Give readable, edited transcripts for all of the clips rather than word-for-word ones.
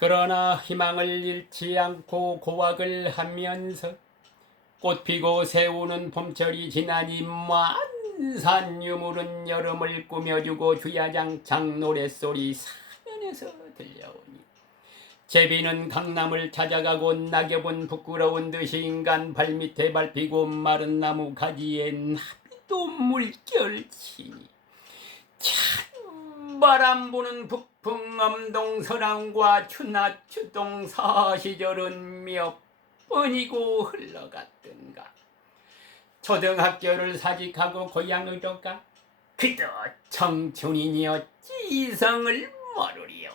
그러나 희망을 잃지 않고 고학을 하면서 꽃피고 새우는 봄철이 지나니 만산유물은 여름을 꾸며주고 주야장창 노랫소리 사면에서 들려오니 제비는 강남을 찾아가고 낙엽은 부끄러운 듯이 인간 발밑에 밟히고 마른 나무 가지에 나비도 물결치니 찬바람 부는 북풍 엄동서랑과 추나추동 사시절은 몇 번이고 흘러갔던가. 초등학교를 사직하고 고향으로 가 그저 청춘인이었지 이성을 모르리요.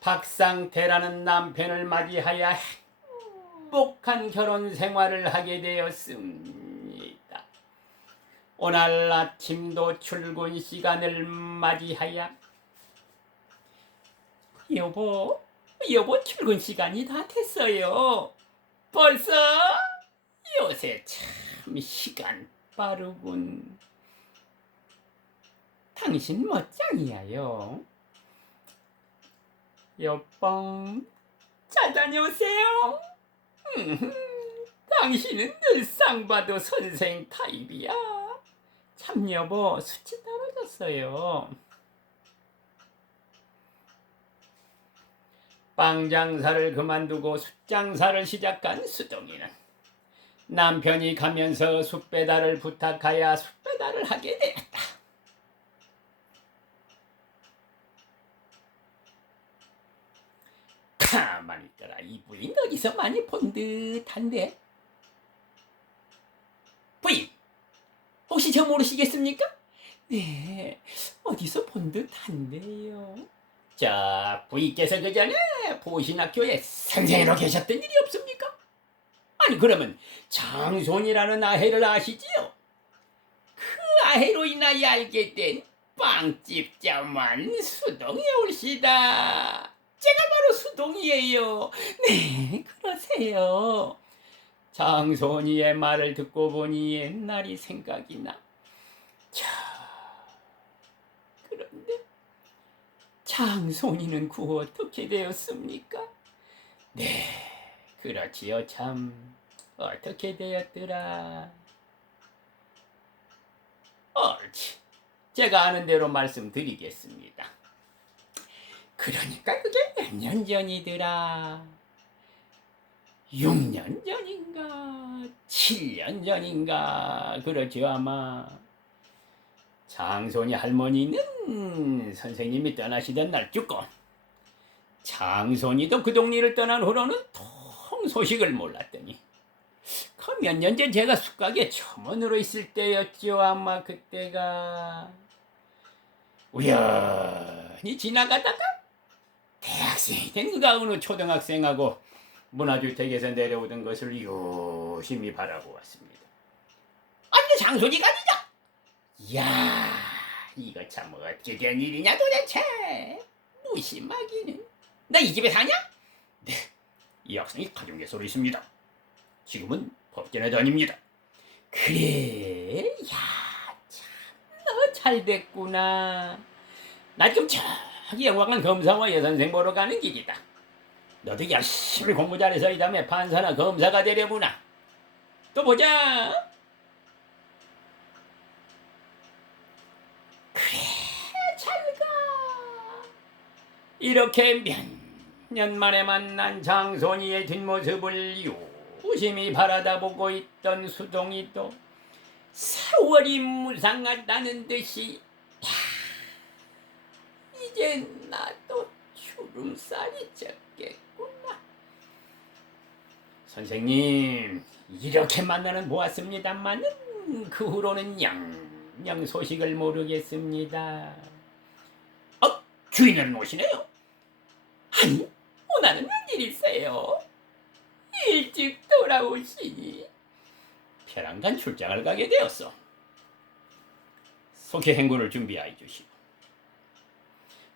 박상태라는 남편을 맞이하여 행복한 결혼 생활을 하게 되었습니다. 오늘 아침도 출근 시간을 맞이하여 여보 출근 시간이 다 됐어요. 벌써? 요새 참 시간 빠르군. 당신 멋쟁이야요. 여보 잘 다녀오세요. 당신은 늘 쌍봐도 선생 타입이야. 참 여보 수치 떨어졌어요. 빵 장사를 그만두고 숯장사를 시작한 수동이는 남편이 가면서 숯배달을 부탁하여 숯배달을 하게 되었다. 가만히 있더라. 이 부인 어디서 많이 본 듯한데. 부인 혹시 저 모르시겠습니까? 네 어디서 본 듯한데요. 자, 부인께서 그 전에 보신학교에 선생으로 계셨던 일이 없습니까? 아니 그러면 장손이라는 아해를 아시지요? 그 아해로 인하여 알게 된 빵집 자만 수동이 올시다. 제가 바로 수동이에요. 네, 그러세요. 장손이의 말을 듣고 보니 옛날이 생각이 나. 자, 그런데 장손이는 그 어떻게 되었습니까? 네, 그렇지요. 참 어떻게 되었더라. 옳지. 제가 아는 대로 말씀드리겠습니다. 그러니까 그게 몇 년 전이더라. 6년 전인가 7년 전인가 그렇죠 아마. 장손이 할머니는 선생님이 떠나시던 날 죽고 장손이도 그 동네를 떠난 후로는 통 소식을 몰랐더니 그 몇 년 전 제가 숙각에 첨언으로 있을 때였죠. 아마 그때가 우연히 지나가다가 대학생이 된 그 가운데 초등학생하고 문화주택에서 내려오던 것을 유심히 바라보았습니다. 아니 장손이가 아니냐? 이야 이거 참 어떻게 된 일이냐 도대체. 무심하기는. 나 이 집에 사냐? 네, 이 학생이 가정개소로 있습니다. 지금은 법전에 다닙니다. 그래? 야 참 너 잘됐구나. 나 지금 저기 영화관 검사와 여선생 보러 가는 길이다. 너도 열심히 공부 잘해서 이 다음에 판사나 검사가 되려구나. 또 보자. 그래 잘가. 이렇게 몇 년 만에 만난 장손이의 뒷모습을 유심히 바라다보고 있던 수동이도 세월이 무상하다는 듯이 이제 나도 주름살이 졌겠구나. 선생님 이렇게 만나는 보았습니다만은 그 후로는 영영 소식을 모르겠습니다. 주인은 오시네요. 아니 오늘은 웬일이세요? 일찍 돌아오시니 벼랑간 출장을 가게 되었어. 속해 행군을 준비하여 주시고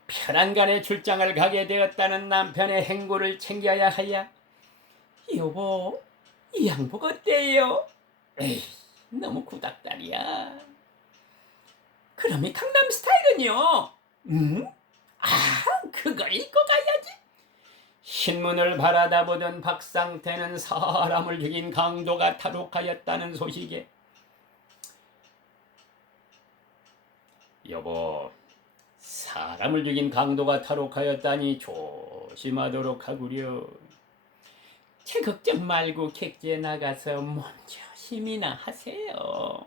벼랑간에 출장을 가게 되었다는 남편의 행구를 챙겨야 하여 여보 이 양복 어때요? 에이 너무 구닥다리야. 그럼 이 강남 스타일은요? 아 그걸 입고 가야지. 신문을 바라다 보던 박상태는 사람을 죽인 강도가 탈옥하였다는 소식에 여보, 사람을 죽인 강도가 탈옥하였다니 조심하도록 하구려. 제 걱정 말고 객지에 나가서 먼저 심이나 하세요.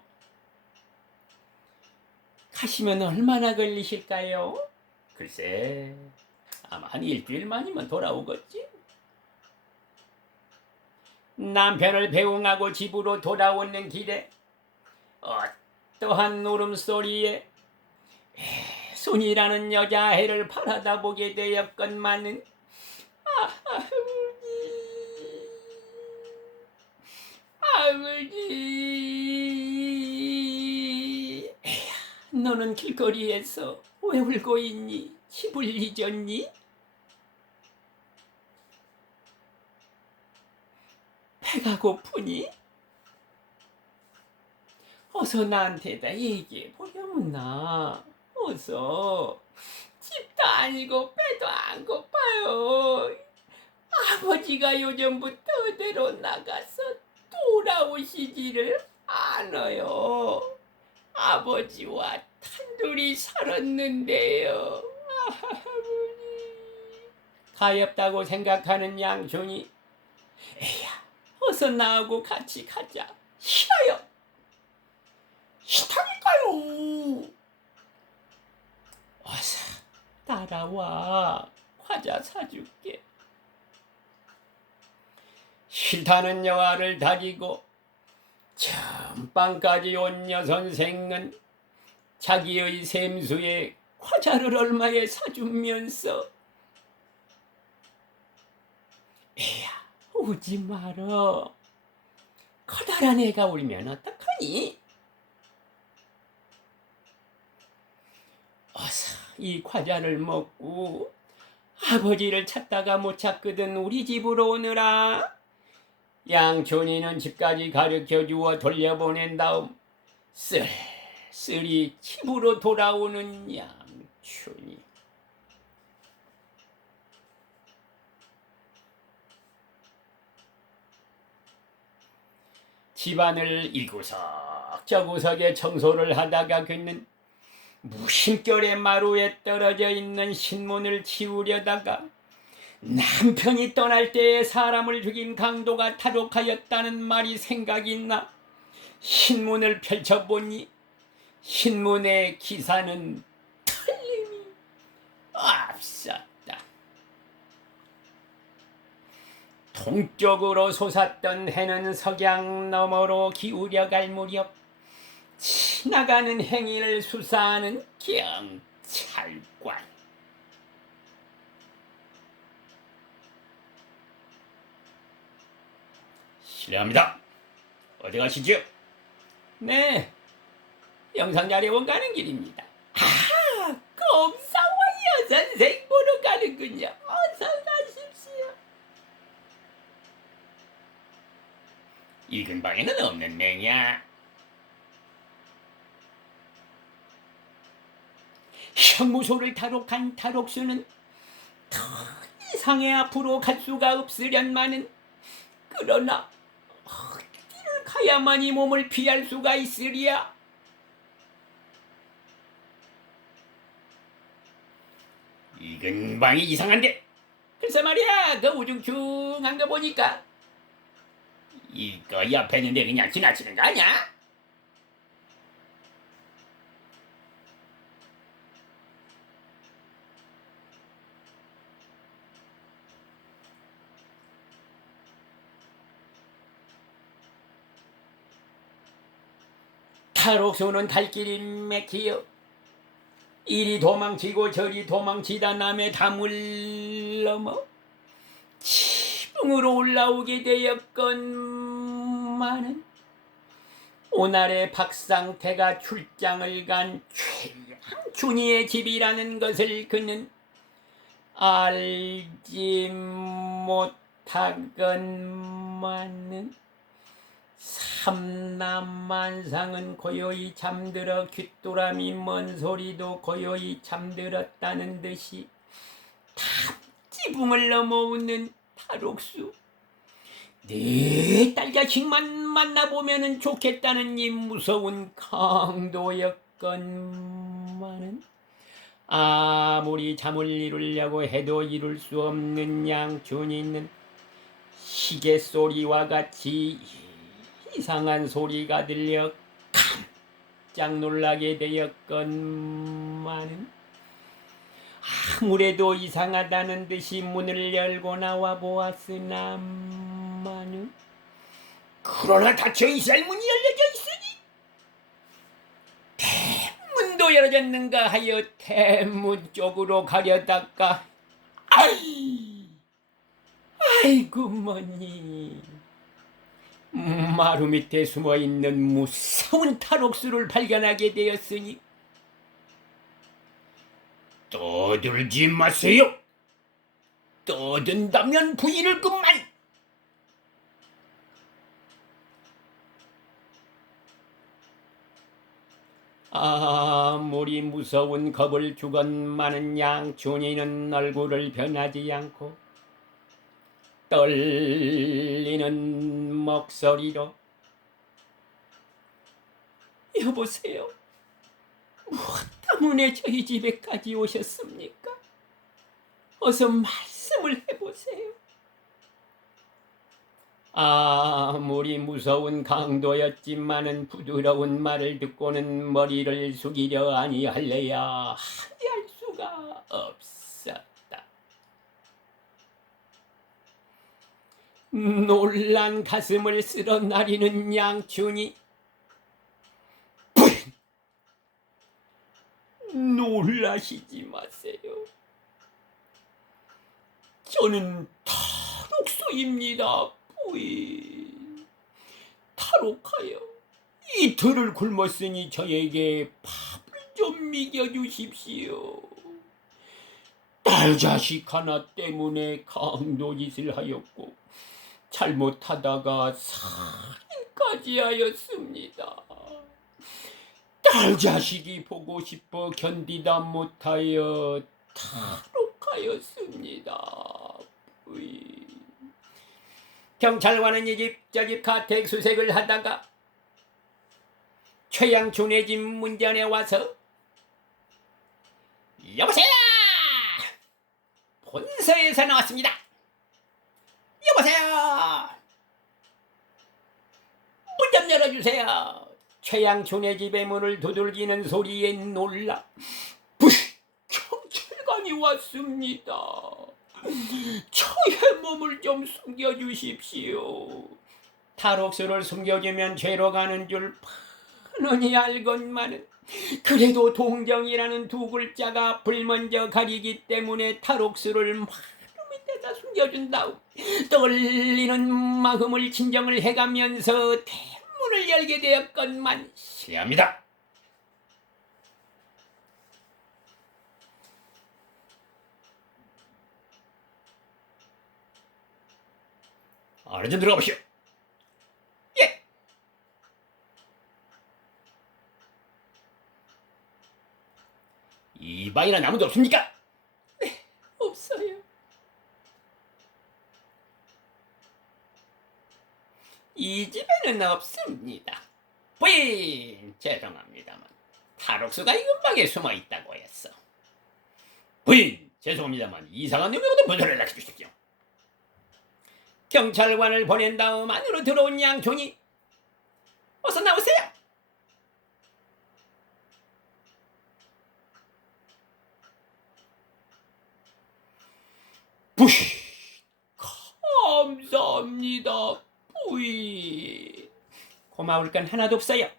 가시면 얼마나 걸리실까요? 글쎄, 아마 한 일주일 만이면 돌아오겠지. 남편을 배웅하고 집으로 돌아오는 길에 어떠한 울음소리에 손이라는 여자애를 바라다 보게 되었건만은 아버지, 너는 길거리에서 왜 울고 있니? 집을 잊었니? 배가 고프니? 어서 나한테다 얘기해 보려무나. 어서. 집도 아니고 배도 안 고파요. 아버지가 요즘부터 어디로 나가서 돌아오시지를 않아요. 아버지와 단둘이 살았는데요. 아버지. 가엾다고 생각하는 양촌이 에야, 어서 나하고 같이 가자. 싫어요. 싫다니까요. 어서 따라와. 과자 사줄게. 싫다는 여아를 다리고 전방까지 온 여선생은 자기의 샘수에 과자를 얼마에 사주면서 애야, 우지 말어. 커다란 애가 울면 어떡하니? 어서 이 과자를 먹고 아버지를 찾다가 못 찾거든 우리 집으로 오느라. 양촌이는 집까지 가르쳐 주어 돌려보낸 다음 쓸쓸히 집으로 돌아오는 양촌이. 집안을 이구석 저구석에 청소를 하다가 그는 무심결에 마루에 떨어져 있는 신문을 치우려다가 남편이 떠날 때에 사람을 죽인 강도가 탈옥하였다는 말이 생각이 나 신문을 펼쳐보니 신문의 기사는 틀림이 없었다. 동쪽으로 솟았던 해는 석양 너머로 기울여갈 무렵 지나가는 행인을 수사하는 경찰관. 실례합니다. 어디 가시죠? 네, 영상자료원 가는 길입니다. 아, 검사와 여선생 보러 가는군요. 어서 가십시오. 이 근방에는 없는 맹이야. 형무소를 탈옥한 탈옥수는 더 이상의 앞으로 갈 수가 없으련마는 그러나 어디를 가야만 이 몸을 피할 수가 있으리야. 이 근방이 이상한데 글쎄 말이야, 그 우중충한 거 보니까 이거 옆에 있는데 그냥 지나치는 거 아니야? 탈옥수는 갈 길이 맥히어 이리 도망치고 저리 도망치다 남의 담을 넘어 지붕으로 올라오게 되었건만은 오늘의 박상태가 출장을 간 최양춘이의 집이라는 것을 그는 알지 못하건만은 삼남만상은 고요히 잠들어 귓도람이 먼 소리도 고요히 잠들었다는 듯이 지붕을 넘어오는 탈옥수. 내 딸 자식만 만나보면 좋겠다는 이 무서운 강도였건만은 아무리 잠을 이루려고 해도 이룰 수 없는 양춘이는 시계 소리와 같이 이상한 소리가 들려 깜짝 놀라게 되었건만은 아무래도 이상하다는 듯이 문을 열고 나와 보았으나마는 그러나 닫혀 있어야 할 문이 열려져 있으니 대문도 열어졌는가 하여 대문 쪽으로 가려다가 아이고 뭐니 마루 밑에 숨어있는 무서운 탈옥수를 발견하게 되었으니 떠들지 마세요. 떠든다면 부위를 그만. 아무리 무서운 겁을 주건만은 양춘이는 얼굴을 변하지 않고 떨리는 목소리로 여보세요. 무엇 때문에 저희 집에까지 오셨습니까? 어서 말씀을 해보세요. 아무리 무서운 강도였지만은 부드러운 말을 듣고는 머리를 숙이려 아니할래야 아니할 수가 없었다. 놀란 가슴을 쓸어 나리는 양춘이 놀라시지 마세요. 저는 탈옥수입니다. 부인. 탈옥하여 이틀을 굶었으니 저에게 밥을 좀 먹여주십시오. 딸 자식 하나 때문에 강도짓을 하였고 잘못하다가 살인까지 하였습니다. 딸 자식이 보고 싶어 견디다 못하여 탈옥하였습니다. 경찰관은 이 집 저 집 가택 수색을 하다가 최양춘의 집 문전에 와서 여보세요! 본서에서 나왔습니다. 여보세요! 문 좀 열어주세요. 최양춘의 집의 문을 두들기는 소리에 놀라 경찰관이 왔습니다. 저의 몸을 좀 숨겨주십시오. 탈옥수를 숨겨주면 죄로 가는 줄 뻔히 알건만은 그래도 동정이라는 두 글자가 불 먼저 가리기 때문에 탈옥수를 마루 밑에다 숨겨준 다음 떨리는 마음을 진정을 해가면서 대문을 열게 되었건만 실례합니다. 안에 좀 들어가 보시오. 예. 이방이나 나무도 없습니까? 네, 없어요. 이 집에는 없습니다. 부인, 죄송합니다만 탈옥수가 이 근방에 숨어 있다고 했어. 부인, 죄송합니다만 이상한 놈이거든 분소를 낚아주십시오. 경찰관을 보낸 다음 안으로 들어온 양촌이 어서 나오세요. 부인, 감사합니다. 부인, 고마울 건 하나도 없어요.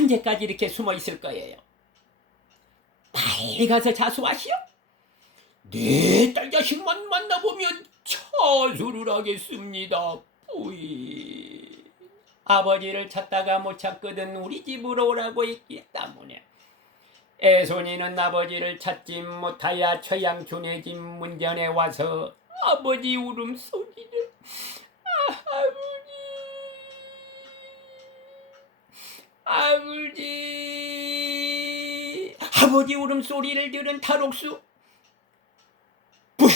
언제까지 이렇게 숨어 있을 거예요? 빨리 가서 자수하시오. 내 딸 자식만 만나보면 자수를 하겠습니다. 부인. 아버지를 찾다가 못 찾거든 우리 집으로 오라고 했기 때문에 애손이는 아버지를 찾지 못하여 최양춘의 집 문전에 와서 아버지 울음소리를 아버지 울음소리를 들은 탈옥수 부인,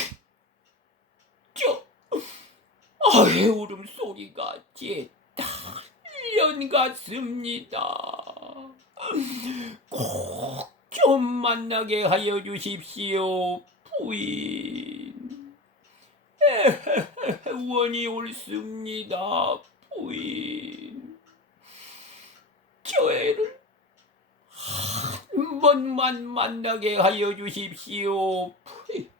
아의 울음소리가 제 딸년 같습니다. 꼭 좀 만나게 하여 주십시오, 부인. 원이 옳습니다, 부인. 저애를 한 번만 만나게 하여 주십시오, 부인.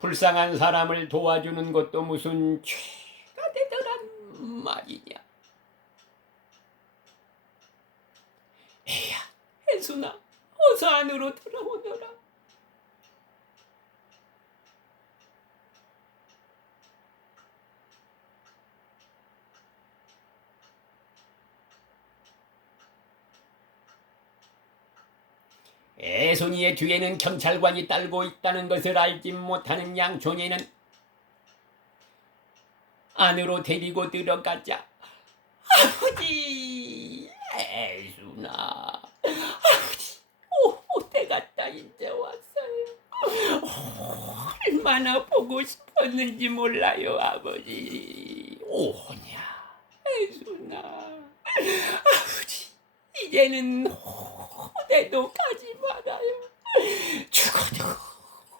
불쌍한 사람을 도와주는 것도 무슨 죄가 되더란 말이냐. 애야, 혜순아, 어서 안으로 들어오너라. 애손이의 뒤에는 경찰관이 딸고 있다는 것을 알지 못하는 양촌이는 안으로 데리고 들어가자. 아버지, 애순아, 아버지, 오, 때가 이제 왔어요. 얼마나 보고 싶었는지 몰라요, 아버지. 오냐, 애순아, 아버지, 이제는 호대도 가지 말아요. 죽어도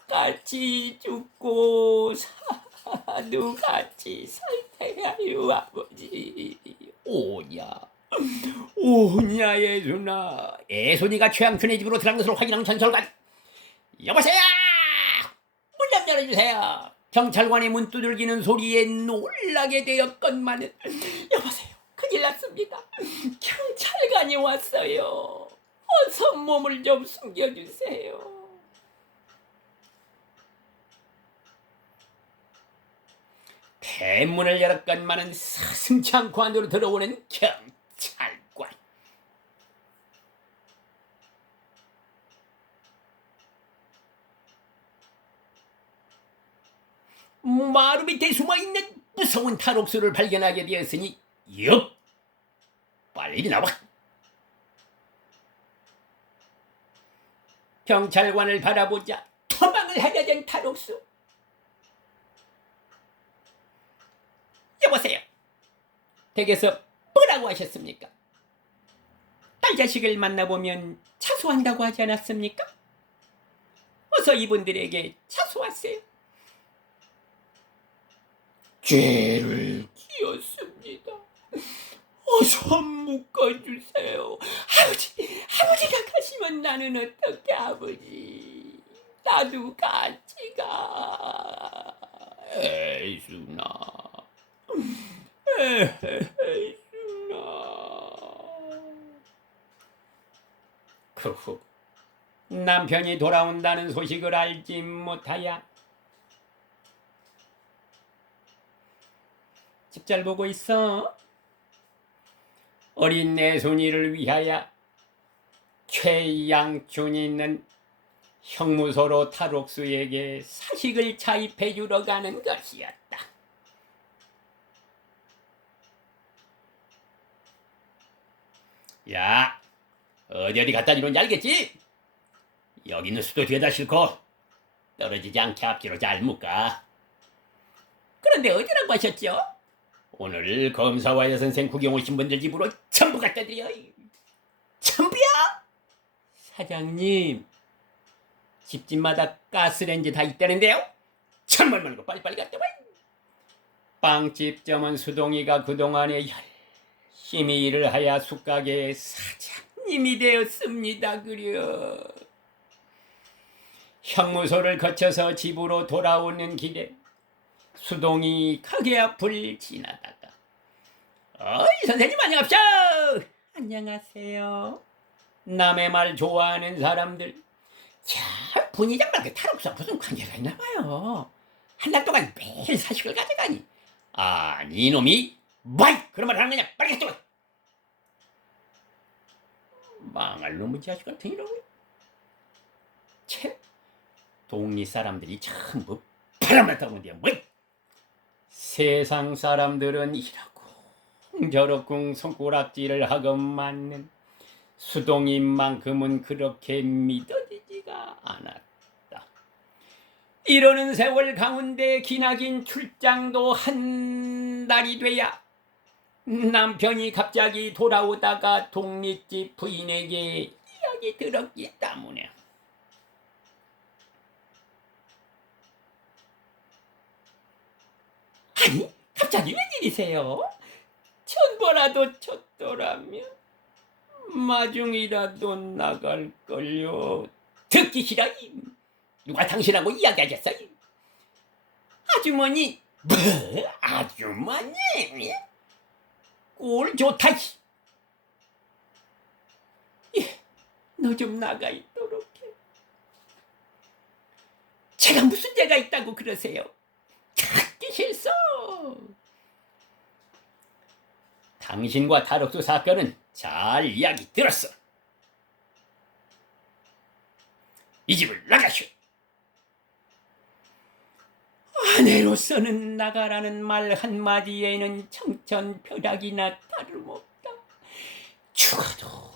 같이 죽고 사도 같이 살 테야요, 아버지. 오냐 예순아. 애손이가 최양춘의 집으로 들어간 것으로 확인한 전설관. 여보세요, 문 좀 열어주세요. 경찰관의 문 두들기는 소리에 놀라게 되었건만은, 여보세요, 큰일 났습니다. 경찰관이 왔어요. 어서 몸을 좀 숨겨주세요. 대문을 열었건만은 서슴지 않고 안으로 들어오는 경찰관. 마루 밑에 숨어있는 무서운 탈옥수를 발견하게 되었으니 빨리 나와. 경찰관을 바라보자 도망을 하려 된 탈옥수. 여보세요, 댁에서 뭐라고 하셨습니까? 딸 자식을 만나보면 차수한다고 하지 않았습니까? 어서 이분들에게 차수하세요. 죄를 지었습니다. 어서 묶어주세요. 아버지가 가시면 나는 어떻게, 아버지? 나도 같이 가. 애순아. 그 후 남편이 돌아온다는 소식을 알지 못하여 집 잘 보고 있어. 어린 애손이를 위하여 최양춘이는 형무소로 탈옥수에게 사식을 차입해 주러 가는 것이었다. 야, 어디 갖다 주는지 알겠지? 여기 있는 수도 뒤에다 싣고 떨어지지 않게 앞뒤로 잘 묶어. 그런데 어디라고 하셨죠? 오늘 검사와 여선생 구경 오신 분들 집으로 전부 갖다 드려. 전부야? 사장님, 집집마다 가스레인지 다 있다는데요? 천만 말고 빨리빨리 갖다 와. 빵집 점원 수동이가 그동안에 열심히 일을 하여 숟가게의 사장님이 되었습니다. 그려. 형무소를 거쳐서 집으로 돌아오는 길에 수동이 가게 앞을 지나다가 어이 선생님 안녕하십시오. 안녕하세요. 남의 말 좋아하는 사람들. 자, 분이장만 그 탈옥수와 무슨 관계가 있나봐요. 한 달 동안 매일 사식을 가져가니. 아니 이놈이 뭐이 그런 말 하는 거냐. 빨리 가져와. 망할 놈의 자식 같은 이러고. 채 동리 사람들이 전부 바람만 타고는데 뭐. 세상 사람들은 이러고 저러고 손가락질을 하건만은 수동인만큼은 그렇게 믿어지지가 않았다. 이러는 세월 가운데 기나긴 출장도 한 달이 돼야 남편이 갑자기 돌아오다가 독립집 부인에게 이야기 들었기 때문에 아니 갑자기 웬일이세요? 천보라도 쳤더라면 마중이라도 나갈걸요. 듣기 싫어요. 누가 당신하고 이야기하겠어요? 아주머니. 뭐? 아주머니? 꼴 좋다. 예, 너 좀 나가 있도록 해. 제가 무슨 죄가 있다고 그러세요? 찾기 싫소. 당신과 탈옥수 사건은 잘 이야기 들었어. 이 집을 나가시오. 아내로서는 나가라는 말 한마디에는 청천벽약이나 다름없다. 죽어도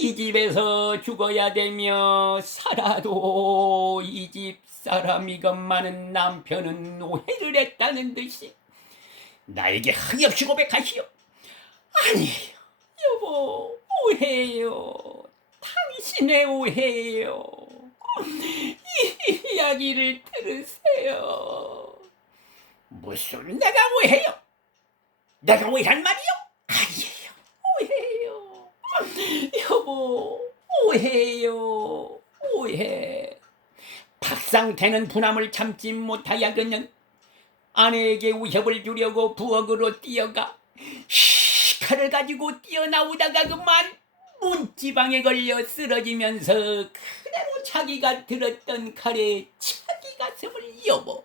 이 집에서 죽어야 되며 살아도 이 집 사람이건만은 남편은 오해를 했다는 듯이 나에게 흥이 없이 고백하시오. 아니에요, 여보, 오해예요. 당신의 오해예요. 이 이야기를 들으세요. 무슨 내가 오해요? 내가 오해한 말이요? 아니에요, 오해예요. 여보, 오해예요, 오해. 박상태는 분함을 참지 못하여 그는 아내에게 우협을 주려고 부엌으로 뛰어가 칼을 가지고 뛰어나오다가 그만 문지방에 걸려 쓰러지면서 그대로 자기가 들었던 칼에 자기 가슴을 여보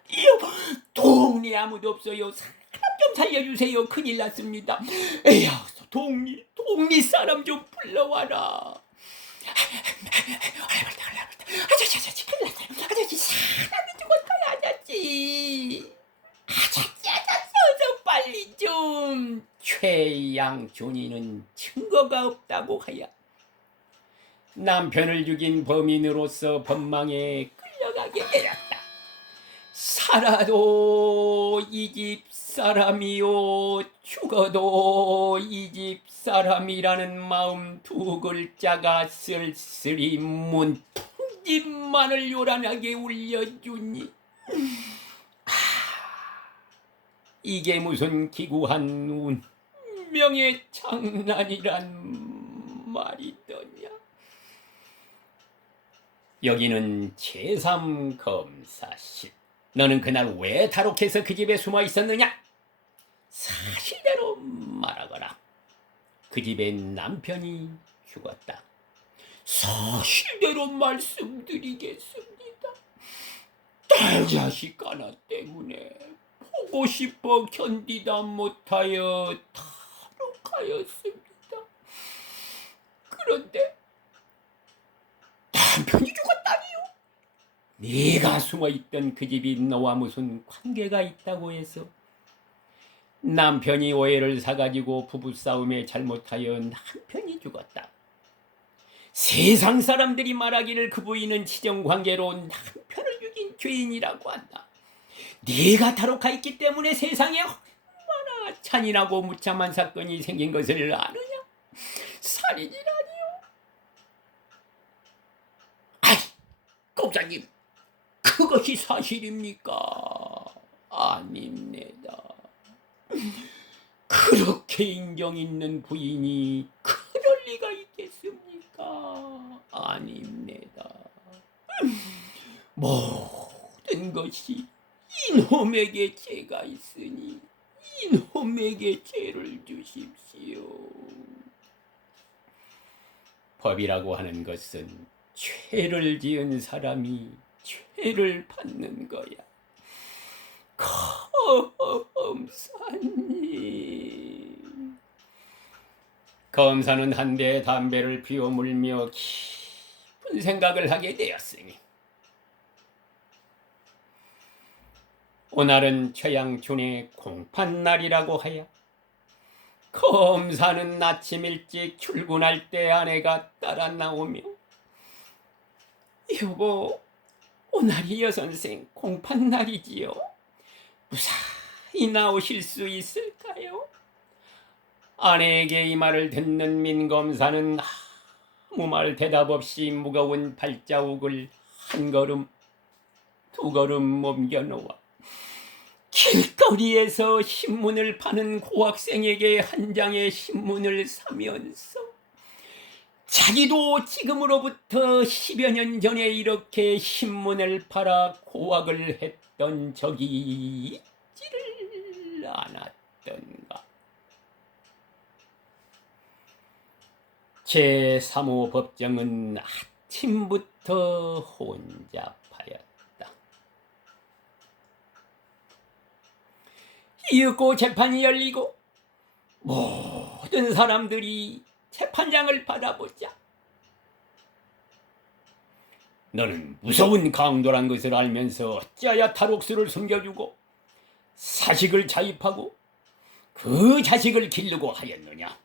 동리 아무도 없어요. 사람 좀 살려주세요. 큰일 났습니다. 에야 동리 사람 좀 불러와라. 아저씨 큰일 났어요. 아저씨 사람이 죽었어요. 아저씨 어서 빨리 좀. 최양준이는 증거가 없다고 하여 남편을 죽인 범인으로서 법망에 끌려가게 되었다. 살아도 이 집 사람이요 죽어도 이 집 사람이라는 마음 두 글자가 쓸쓸히 문풍집만을 요란하게 울려주니 이게 무슨 기구한 운명의 장난이란 말이더냐. 여기는 제3검사실. 너는 그날 왜 탈옥해서 그 집에 숨어 있었느냐? 사실대로 말하거라. 그 집에 남편이 죽었다. 사실대로 말씀드리겠습니다. 딸 자식 하나 때문에 보고 싶어 견디다 못하여 탈옥하였습니다. 그런데 남편이 죽었다니요? 네가 숨어있던 그 집이 너와 무슨 관계가 있다고 해서 남편이 오해를 사가지고 부부싸움에 잘못하여 남편이 죽었다. 세상 사람들이 말하기를 그 부인은 치정관계로 남편을 죽인 죄인이라고 한다. 네가 탈옥하였기 때문에 세상에 얼마나 잔인하고 무참한 사건이 생긴 것을 아느냐? 살인이라니요? 아이, 검사님, 그것이 사실입니까? 아닙니다. 그렇게 인정 있는 부인이 그럴 리가 있겠습니까? 아닙니다. 모든 것이 이놈에게 죄가 있으니 이놈에게 죄를 주십시오. 법이라고 하는 것은 죄를 지은 사람이 죄를 받는 거야. 검사님. 검사는 한대 담배를 피워 물며 깊은 생각을 하게 되었으니 오늘은 최양준의 공판날이라고 하여 검사는 아침 일찍 출근할 때 아내가 따라 나오며 여보, 오늘이 여선생 공판 날이지요. 무사히 나오실 수 있을까요? 아내에게 이 말을 듣는 민 검사는 아무 말 대답 없이 무거운 발자국을 한 걸음, 두 걸음 옮겨 놓아 길거리에서 신문을 파는 고학생에게 한 장의 신문을 사면서 자기도 지금으로부터 10여 년 전에 이렇게 신문을 팔아 고학을 했던 적이 있지를 않았던가. 제3호 법정은 아침부터 혼잡하였다. 이윽고 재판이 열리고 모든 사람들이 재판장을 바라보자. 너는 무서운 강도란 것을 알면서 어찌하여 탈옥수를 숨겨주고 사식을 자입하고 그 자식을 기르고 하였느냐?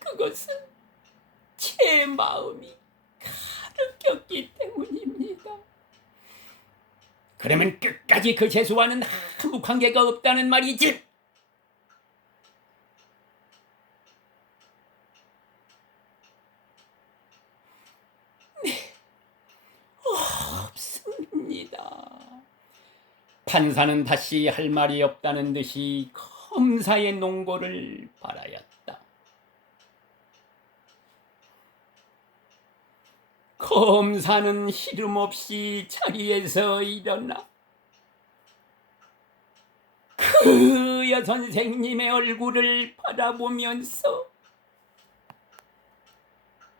그것은 제 마음이 가득했기 때문입니다. 그러면 끝까지 그 재수와는 아무 관계가 없다는 말이지? 네, 없습니다. 판사는 다시 할 말이 없다는 듯이 검사의 농고를 바라였다. 검사는 시름없이 자리에서 일어나 그 여선생님의 얼굴을 바라보면서